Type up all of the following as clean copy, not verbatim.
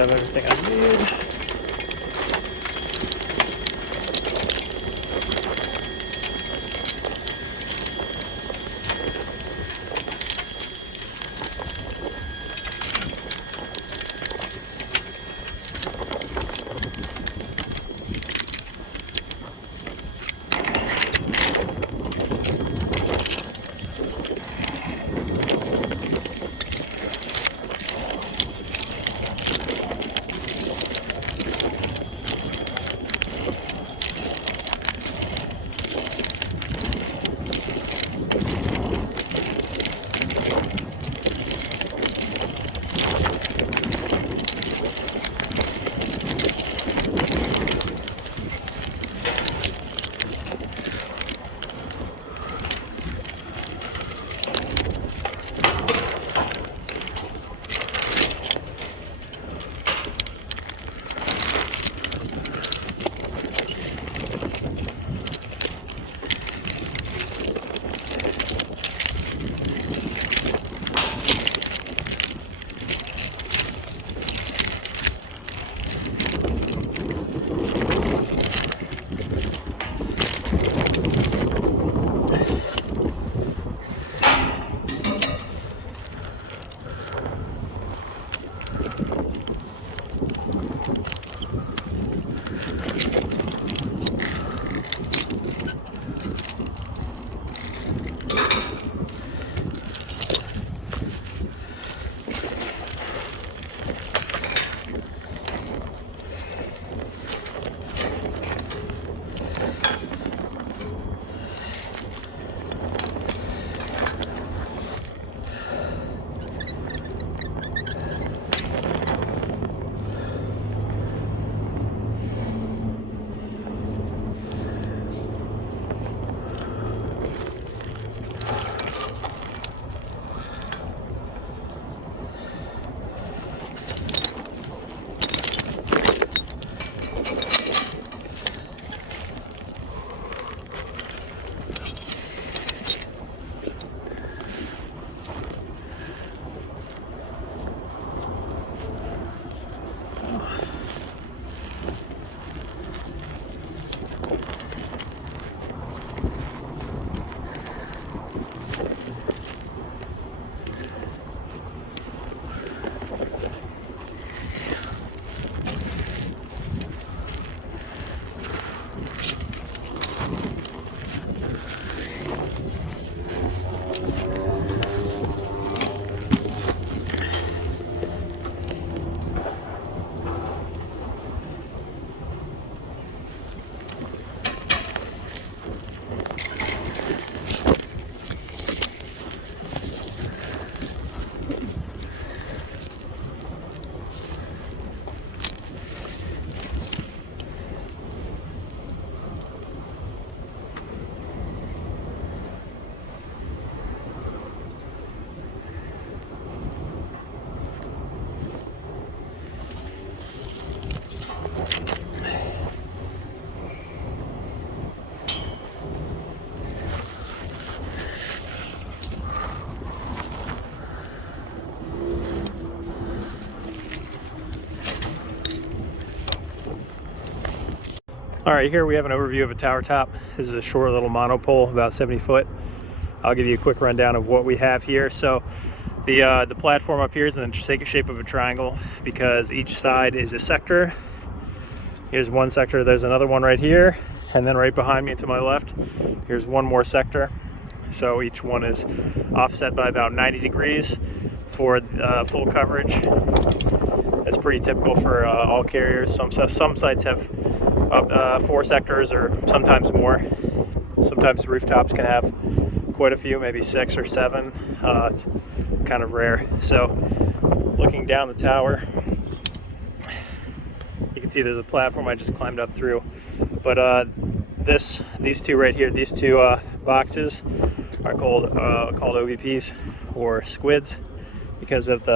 have everything I need. All right, here we have an overview of a tower top. This is a short little monopole, about 70 foot. I'll give you a quick rundown of what we have here. So the platform up here is in the shape of a triangle because each side is a sector. Here's one sector, there's another one right here, and then right behind me to my left, here's one more sector. So each one is offset by about 90 degrees for full coverage. That's pretty typical for all carriers. Some sites have 4 sectors or sometimes more. Sometimes rooftops can have quite a few, maybe 6 or 7. It's kind of rare. So looking down the tower, you can see there's a platform I just climbed up through. But these two right here, these two boxes are called OVPs or squids because of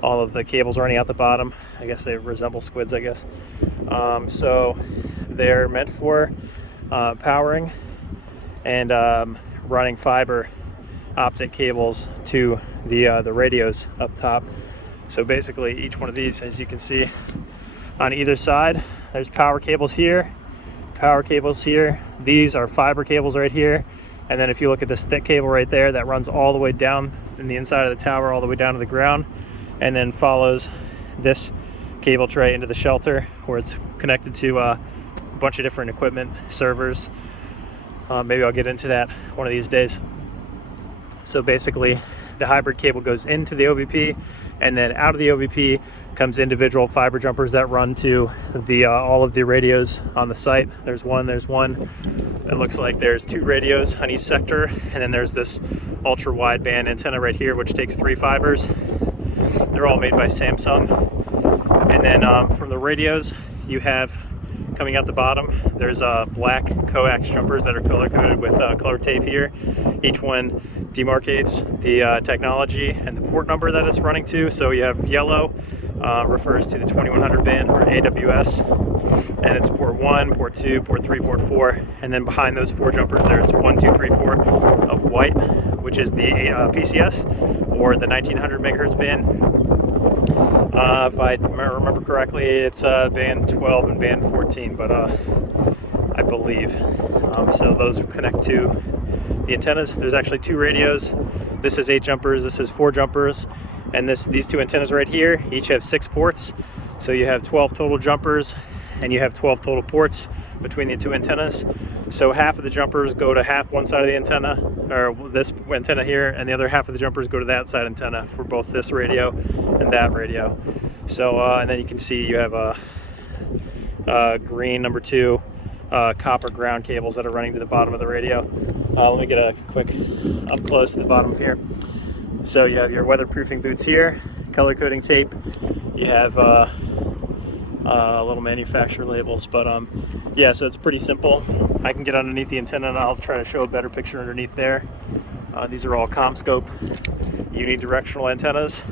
all of the cables running out the bottom. I guess they resemble squids, I guess. So they're meant for powering and running fiber optic cables to the radios up top. So basically each one of these, as you can see on either side, there's power cables here, power cables here. These are fiber cables right here. And then if you look at this thick cable right there, that runs all the way down in the inside of the tower, all the way down to the ground, and then follows this cable tray into the shelter where it's connected to a bunch of different equipment, servers. Maybe I'll get into that one of these days. So basically the hybrid cable goes into the OVP, and then out of the OVP comes individual fiber jumpers that run to the all of the radios on the site. There's one. It looks like there's 2 radios on each sector, and then there's this ultra wideband antenna right here, which takes 3 fibers. They're all made by Samsung. And then from the radios, you have coming out the bottom, there's black coax jumpers that are color coded with color tape here. Each one demarcates the technology and the port number that it's running to. So you have yellow, refers to the 2100 band, or AWS, and it's port 1, port 2, port 3, port 4, and then behind those 4 jumpers there's 1, 2, 3, 4 of white, which is the PCS, or the 1900 megahertz band. If I remember correctly, it's band 12 and band 14, but I believe. So those connect to the antennas. There's actually 2 radios. This is 8 jumpers, this is 4 jumpers, and these 2 antennas right here each have 6 ports. So you have 12 total jumpers, and you have 12 total ports between the 2 antennas. So half of the jumpers go to one side of the antenna, or this antenna here, and the other half of the jumpers go to that side antenna for both this radio and that radio. So and then you can see you have a green number 2 copper ground cables that are running to the bottom of the radio. Let me get a quick up close to the bottom here. So you have your weatherproofing boots here, color coding tape. You have little manufacturer labels, but yeah, so it's pretty simple. I can get underneath the antenna and I'll try to show a better picture underneath there. These are all CommScope unidirectional antennas,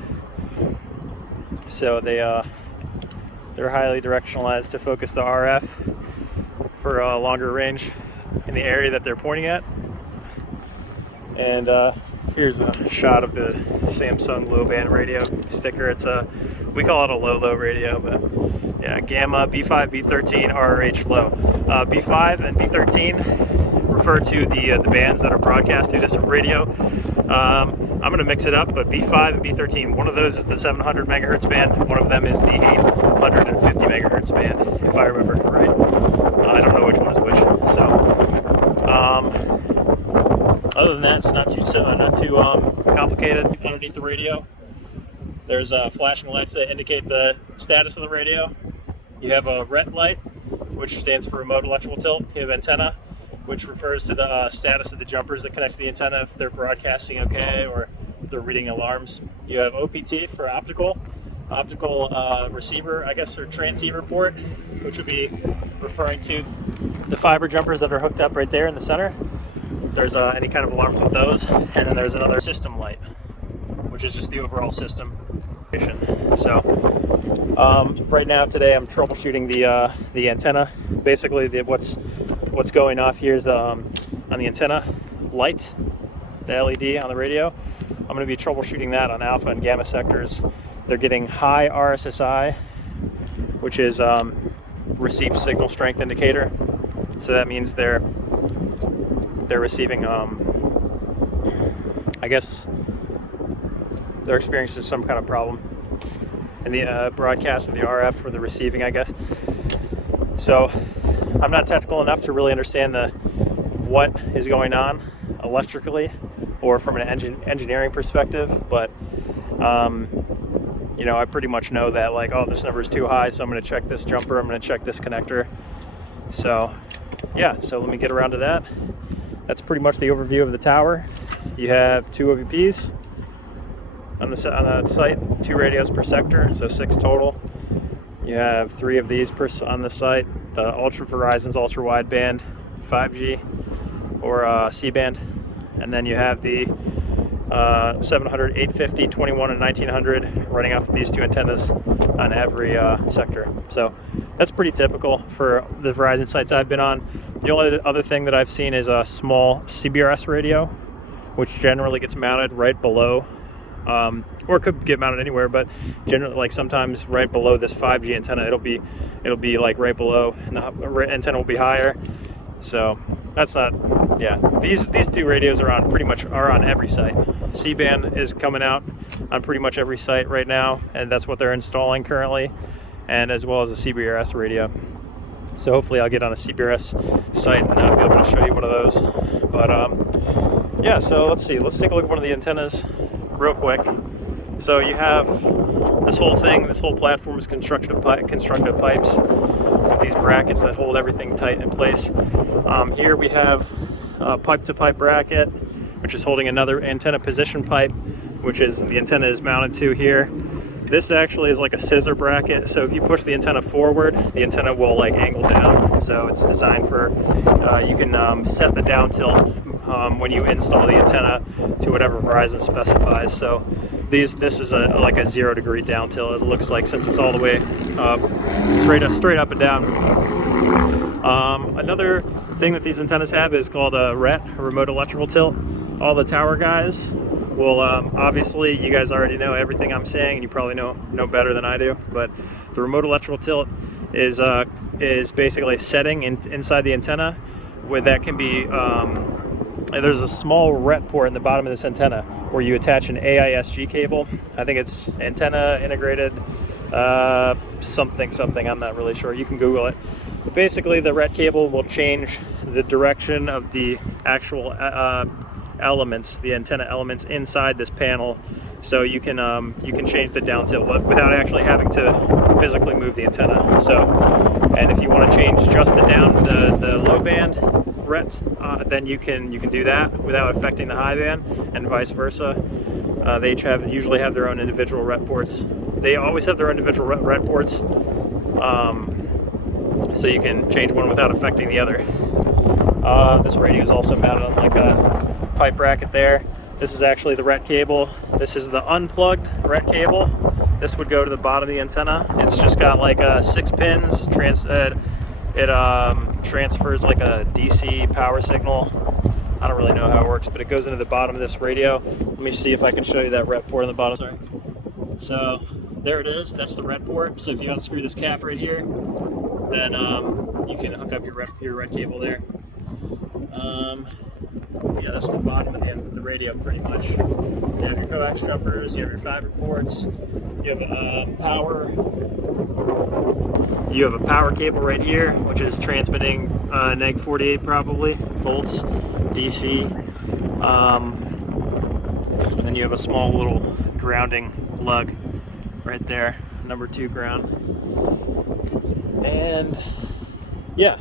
so they're highly directionalized to focus the RF for a longer range in the area that they're pointing at. And here's a shot of the Samsung low band radio sticker. We call it a low radio, but yeah, Gamma, B5, B13, RRH low. B5 and B13 refer to the bands that are broadcast through this radio. I'm going to mix it up, but B5 and B13, one of those is the 700 megahertz band, one of them is the 850 megahertz band, if I remember right. I don't know which one is which. So, other than that, it's not too complicated. Underneath the radio, there's flashing lights that indicate the status of the radio. You have a RET light, which stands for remote electrical tilt. You have antenna, which refers to the status of the jumpers that connect to the antenna, if they're broadcasting okay or if they're reading alarms. You have OPT for optical receiver, I guess, or transceiver port, which would be referring to the fiber jumpers that are hooked up right there in the center. If there's any kind of alarms with those. And then there's another system light, which is just the overall system. So right now today I'm troubleshooting the antenna. Basically what's going off here is the on the antenna light, the LED on the radio. I'm going to be troubleshooting that on alpha and gamma sectors. They're getting high RSSI, which is received signal strength indicator. So that means they're receiving I guess they're experiencing some kind of problem in the broadcast of the RF or the receiving, I guess. So I'm not technical enough to really understand what is going on electrically or from an engineering perspective, but you know, I pretty much know that, like, oh, this number is too high, so I'm going to check this jumper, I'm going to check this connector. So yeah, so let me get around to that. That's pretty much the overview of the tower. You have 2 OVPs on the site, 2 radios per sector, so 6 total. You have 3 of these on the site. The Verizon's ultra wideband 5G or C-band, and then you have the 700, 850, 21, and 1900 running off of these 2 antennas on every sector. So that's pretty typical for the Verizon sites I've been on. The only other thing that I've seen is a small CBRS radio, which generally gets mounted right below or it could get mounted anywhere, but generally, like sometimes right below this 5G antenna, it'll be like right below, and the antenna will be higher. So that's not, yeah. These two radios are on every site. C-band is coming out on pretty much every site right now, and that's what they're installing currently, and as well as a CBRS radio. So hopefully I'll get on a CBRS site and be able to show you one of those. But yeah, so let's see. Let's take a look at one of the antennas real quick. So you have this whole platform is constructed of pipes with these brackets that hold everything tight in place. Here we have a pipe-to-pipe bracket, which is holding another antenna position pipe, which is the antenna is mounted to here. This actually is like a scissor bracket, so if you push the antenna forward, the antenna will like angle down. So it's designed for, you can set the down tilt when you install the antenna to whatever Verizon specifies. So this is like a 0 degree down tilt, it looks like, since it's all the way up, straight up and down. Another thing that these antennas have is called a RET, a remote electrical tilt. All the tower guys will, obviously you guys already know everything I'm saying, and you probably know better than I do, but the remote electrical tilt is basically a setting inside the antenna where that can be, there's a small RET port in the bottom of this antenna where you attach an AISG cable. I think it's antenna integrated something, I'm not really sure, you can Google it. But basically the RET cable will change the direction of the actual elements, the antenna elements inside this panel, so you can change the down tilt without actually having to physically move the antenna. So, and if you want to change just the low band RET, then you can do that without affecting the high band, and vice versa. They usually have their own individual RET ports. They always have their individual RET ports, so you can change one without affecting the other. This radio is also mounted on like a pipe bracket there. This is actually the RET cable. This is the unplugged RET cable. This would go to the bottom of the antenna. It's just got like 6 pins. It transfers like a DC power signal. I don't really know how it works, but it goes into the bottom of this radio. Let me see if I can show you that RET port on the bottom. Sorry. So there it is. That's the RET port. So if you unscrew this cap right here, then you can hook up your RET cable there. Yeah, that's the bottom of the radio pretty much. You have your coax jumpers, you have your fiber ports, you have a power cable right here, which is transmitting neg 48 probably volts DC, and then you have a small little grounding lug right there, number 2 ground. And yeah,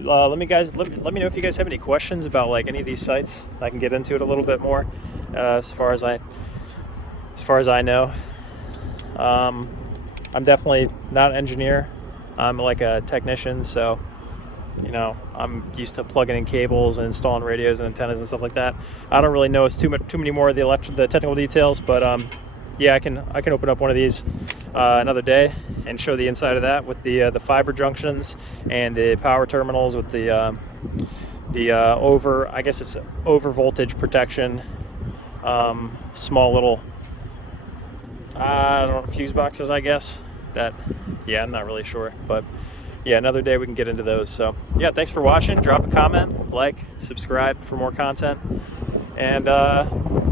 let me know if you guys have any questions about like any of these sites. I can get into it a little bit more. As far as I know, I'm definitely not an engineer. I'm like a technician, so I'm used to plugging in cables and installing radios and antennas and stuff like that. I don't really know too many more of the technical details, but yeah, I can open up one of these another day and show the inside of that with the fiber junctions and the power terminals with the over voltage protection, small little I don't know, fuse boxes, I guess. I'm not really sure, but yeah, another day we can get into those. So yeah, thanks for watching. Drop a comment, like, subscribe for more content, and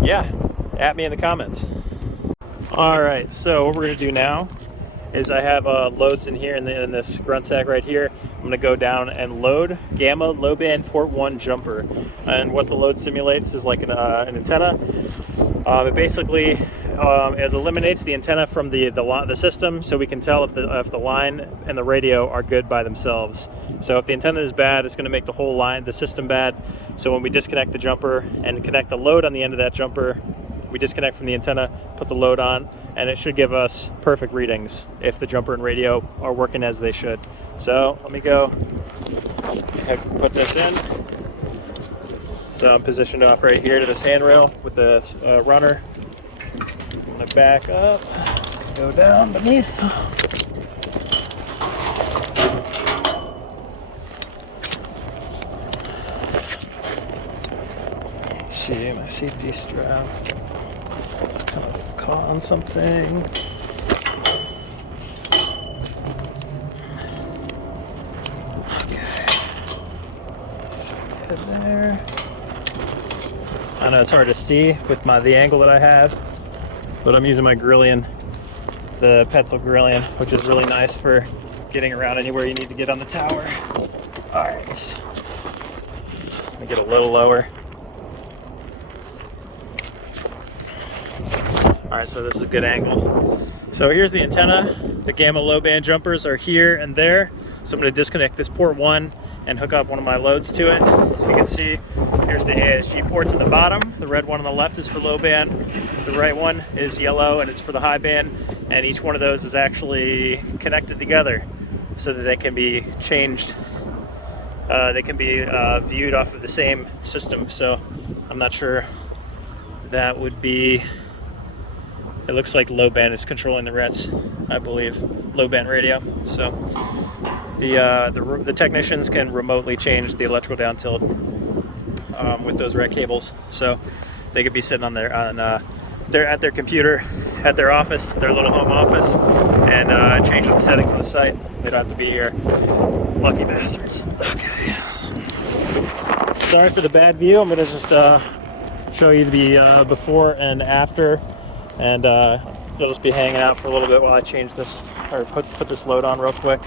yeah, at me in the comments. All right, so what we're gonna do now is I have loads in here in this grunt sack right here. I'm gonna go down and load Gamma low band port 1 jumper. And what the load simulates is like an antenna. It basically it eliminates the antenna from the system, so we can tell if the line and the radio are good by themselves. So if the antenna is bad, it's gonna make the whole line, the system bad. So when we disconnect the jumper and connect the load on the end of that jumper, we disconnect from the antenna, put the load on, and it should give us perfect readings if the jumper and radio are working as they should. So let me go put this in. So I'm positioned off right here to this handrail with the runner. I'm gonna back up, go down beneath. Let's see, my safety strap. It's kind of caught on something. Okay. Get there. I know it's hard to see with the angle that I have, but I'm using my Grillion, the Petzl Grillion, which is really nice for getting around anywhere you need to get on the tower. All right, let me get a little lower. All right, so this is a good angle. So here's the antenna. The gamma low band jumpers are here and there. So I'm going to disconnect this port 1 and hook up one of my loads to it. As you can see, here's the ASG ports at the bottom. The red one on the left is for low band. The right one is yellow and it's for the high band. And each one of those is actually connected together so that they can be changed. They can be viewed off of the same system. So I'm not sure that would be, it looks like low band is controlling the rets, I believe, low band radio. So the technicians can remotely change the electrical down tilt with those red cables. So they could be sitting on they're at their computer, at their office, their little home office, and change the settings on the site. They don't have to be here. Lucky bastards. Okay. Sorry for the bad view. I'm gonna just show you the before and after, and you'll just be hanging out for a little bit while I change this, or put this load on real quick.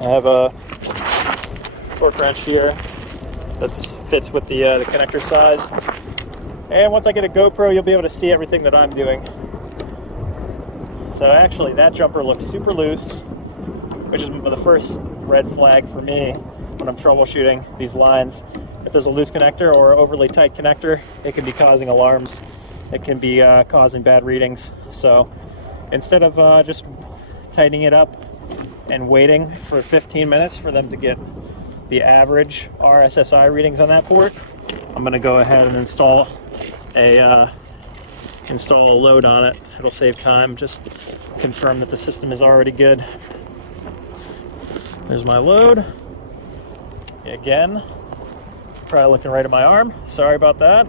I have a torque wrench here that fits with the connector size. And once I get a GoPro, you'll be able to see everything that I'm doing. So actually, that jumper looks super loose, which is the first red flag for me when I'm troubleshooting these lines. If there's a loose connector or overly tight connector, it can be causing alarms. It can be causing bad readings. So instead of just tightening it up and waiting for 15 minutes for them to get the average RSSI readings on that port, I'm going to go ahead and install a load on it. It'll save time. Just confirm that the system is already good. There's my load. Again, probably looking right at my arm. Sorry about that.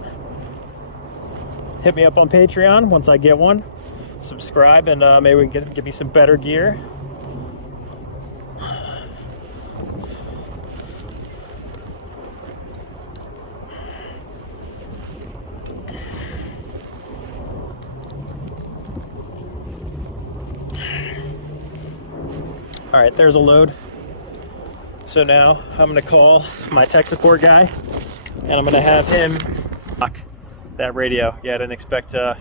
Hit me up on Patreon once I get one. Subscribe, and maybe we can give me some better gear. All right, there's a load. So now I'm gonna call my tech support guy and I'm gonna have him lock that radio. Yeah, I didn't expect, I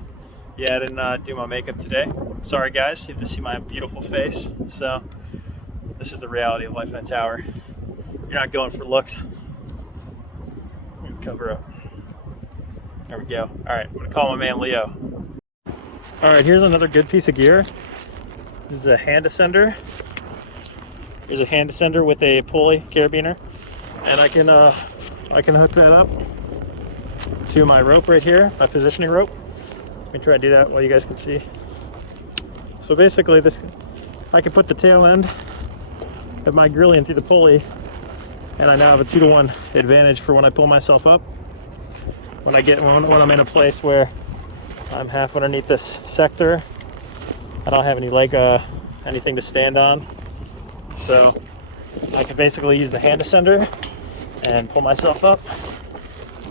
didn't do my makeup today. Sorry guys, you have to see my beautiful face. So this is the reality of life in a tower. You're not going for looks. Cover up. There we go. All right, I'm gonna call my man Leo. All right, here's another good piece of gear. This is a hand ascender. There's a hand ascender with a pulley carabiner, and I can hook that up to my rope right here, my positioning rope. Let me try to do that while you guys can see. So basically, I can put the tail end of my Grillion through the pulley, and I now have a 2-to-1 advantage for when I pull myself up. When I'm in a place where I'm half underneath this sector, I don't have any anything to stand on. So I can basically use the hand ascender and pull myself up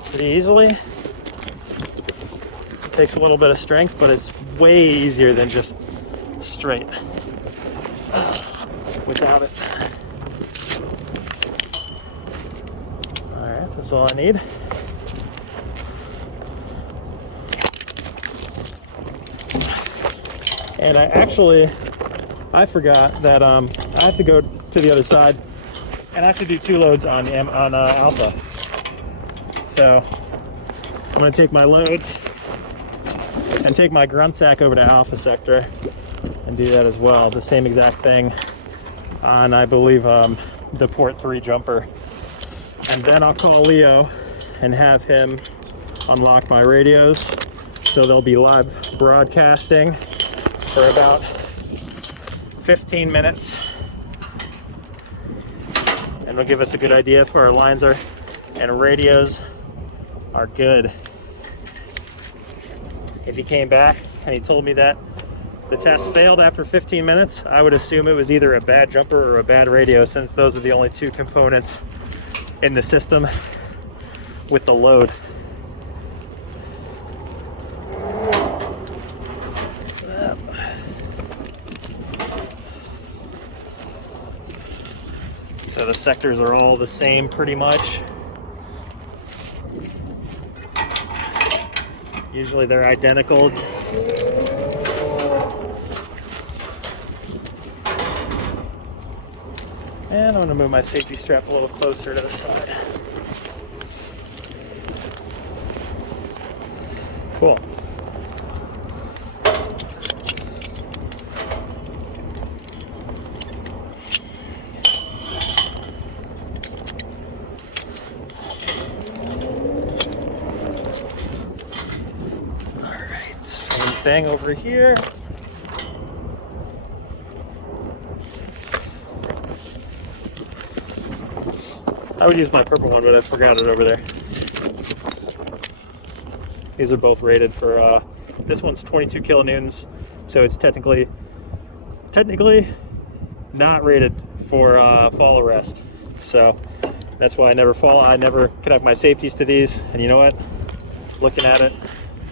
pretty easily. It takes a little bit of strength, but it's way easier than just straight without it. All right, that's all I need. And I forgot that I have to go to the other side, and I have to do 2 loads on Alpha. So I'm going to take my loads and take my grunt sack over to Alpha sector and do that as well. The same exact thing on, I believe, the port 3 jumper. And then I'll call Leo and have him unlock my radios, so they'll be live broadcasting for about 15 minutes, and it'll give us a good idea if our lines are and radios are good. If he came back and he told me that the test failed after 15 minutes, I would assume it was either a bad jumper or a bad radio, since those are the only two components in the system with the load. So the sectors are all the same pretty much. Usually they're identical. And I'm going to move my safety strap a little closer to the side. Cool. Alright, same thing over here. I would use my purple one, but I forgot it over there. These are both rated for, this one's 22 kilonewtons, so it's technically not rated for fall arrest. So that's why I never fall. I never connect my safeties to these. And you know what? Looking at it,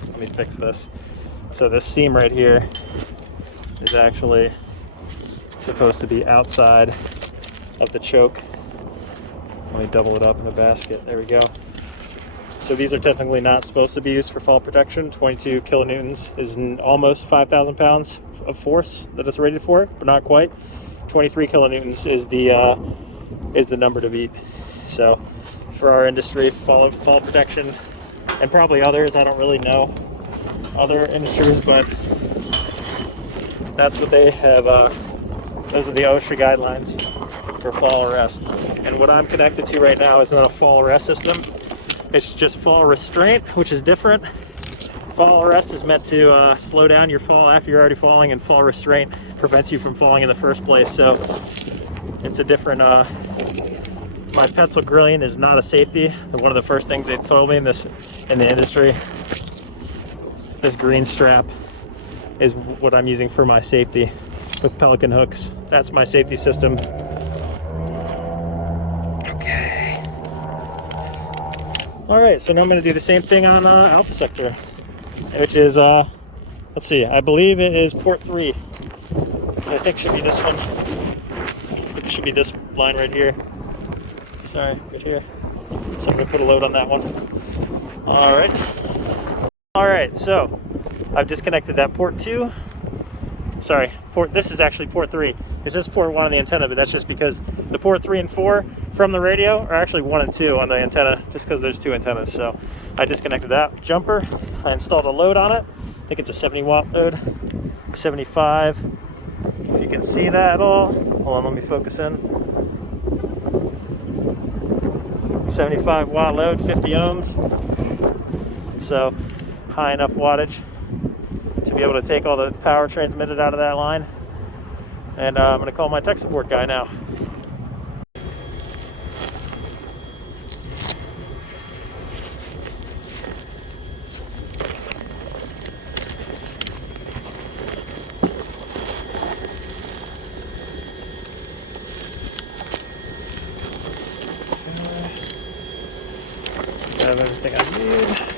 let me fix this. So this seam right here is actually supposed to be outside of the choke. Let me double it up in a basket. There we go. So these are technically not supposed to be used for fall protection. 22 kilonewtons is almost 5,000 pounds of force that it's rated for, but not quite. 23 kilonewtons is the number to beat. So for our industry, fall protection, and probably others, I don't really know other industries, but that's what they have. Those are the OSHA guidelines for fall arrest. And what I'm connected to right now is not a fall arrest system. It's just fall restraint, which is different. Fall arrest is meant to slow down your fall after you're already falling, and fall restraint prevents you from falling in the first place. So it's a different, my pencil grilling is not a safety. One of the first things they told me in the industry, this green strap is what I'm using for my safety with Pelican hooks. That's my safety system. Okay. All right, so now I'm going to do the same thing on Alpha Sector, which is, let's see, I believe it is port 3. I think should be this one. It should be this line right here. Sorry, right here. So I'm going to put a load on that one. All right. All right, so I've disconnected that port 2. Sorry, this is actually port 3. It says port 1 on the antenna, but that's just because the port 3 and 4 from the radio are actually 1 and 2 on the antenna, just because there's 2 antennas. So I disconnected that jumper. I installed a load on it. I think it's a 70 watt load, 75. If you can see that at all. Hold on, let me focus in. 75 watt load, 50 ohms. So high enough wattage to be able to take all the power transmitted out of that line. And I'm going to call my tech support guy now. I have everything I need.